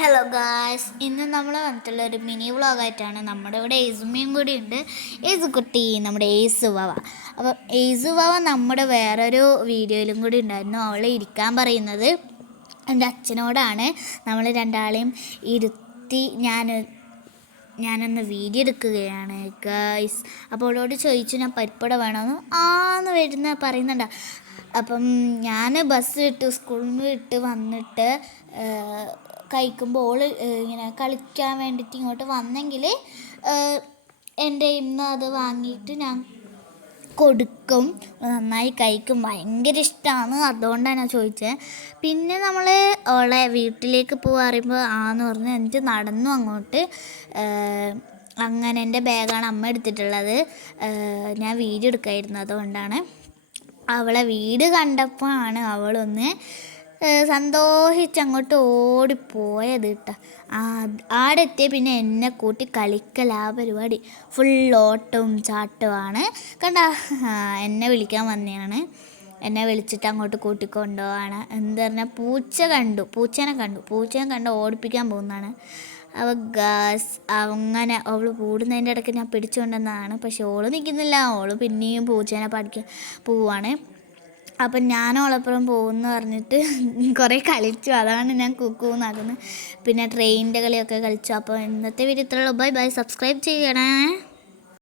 Hello guys, ഇന്ന് നമ്മൾ വന്നിട്ടുള്ള ഒരു മിനി വ്ളോഗായിട്ടാണ്. നമ്മുടെ ഇവിടെ ഏസുമ്മയും കൂടി ഉണ്ട്. ഏസുകുട്ടി, നമ്മുടെ ഏസു വാവ. അപ്പം ഏസു വാവ നമ്മുടെ വേറൊരു വീഡിയോയിലും കൂടി ഉണ്ടായിരുന്നു. അവളെ ഇരിക്കാൻ പറയുന്നത് എൻ്റെ അച്ഛനോടാണ്. നമ്മൾ രണ്ടാളെയും ഇരുത്തി ഞാനൊന്ന് വീഡിയോ എടുക്കുകയാണ് ഗായ്സ്. അപ്പോൾ അവളോട് ചോദിച്ചു ഞാൻ പരിപ്പട വേണമെന്ന് പറയുന്നുണ്ട്. അപ്പം ഞാൻ സ്കൂളിൽ നിന്ന് വിട്ട് വന്നിട്ട് കഴിക്കുമ്പോൾ ഇങ്ങനെ കളിക്കാൻ വേണ്ടിയിട്ട് ഇങ്ങോട്ട് വന്നെങ്കിൽ എൻ്റെ ഇന്ന് അത് വാങ്ങിയിട്ട് ഞാൻ കൊടുക്കും. നന്നായി കഴിക്കും, ഭയങ്കര ഇഷ്ടമാണ്. അതുകൊണ്ടാണ് ഞാൻ ചോദിച്ചത്. പിന്നെ നമ്മൾ അവളെ വീട്ടിലേക്ക് പറയുമ്പോൾ ആന്ന് പറഞ്ഞു എന്നിട്ട് നടന്നു അങ്ങോട്ട്. അങ്ങനെ എൻ്റെ ബാഗാണ് അമ്മ എടുത്തിട്ടുള്ളത്. ഞാൻ വീഡിയോ എടുക്കായിരുന്നു, അതുകൊണ്ടാണ്. അവളെ വീട് കണ്ടപ്പോൾ ആണ് അവളൊന്ന് സന്തോഷിച്ചങ്ങോട്ട് ഓടിപ്പോയത് കേട്ടോ. ആടെ എത്തിയ പിന്നെ എന്നെ കൂട്ടി കളിക്കലാ പരിപാടി. ഫുൾ ഓട്ടവും ചാട്ടവുമാണ്. കണ്ട, എന്നെ വിളിക്കാൻ വന്നതാണ്. എന്നെ വിളിച്ചിട്ട് അങ്ങോട്ട് കൂട്ടിക്കൊണ്ടുപോവാണ്. എന്താ പറഞ്ഞാൽ പൂച്ചേനെ കണ്ട് ഓടിപ്പിക്കാൻ പോകുന്നതാണ്. അവ ഗാസ് അങ്ങനെ അവൾ കൂടുന്നതിൻ്റെ ഇടയ്ക്ക് ഞാൻ പിടിച്ചുകൊണ്ടെന്നതാണ്. പക്ഷെ ഓള് നിൽക്കുന്നില്ല. ഓള് പിന്നെയും പൂച്ചേനെ പഠിക്കാൻ പോവാണ്. അപ്പം ഞാനോളപ്പുറം പോകുമെന്ന് പറഞ്ഞിട്ട് കുറേ കളിച്ചു. അതാണ് ഞാൻ കുക്കൂന്നാക്കുന്നത്. പിന്നെ ട്രെയിനിൻ്റെ കളിയൊക്കെ കളിച്ചു. അപ്പോൾ ഇന്നത്തെ വീഡിയോ ഇത്രയുള്ളൂ. Bye bye. സബ്സ്ക്രൈബ് ചെയ്യണേ.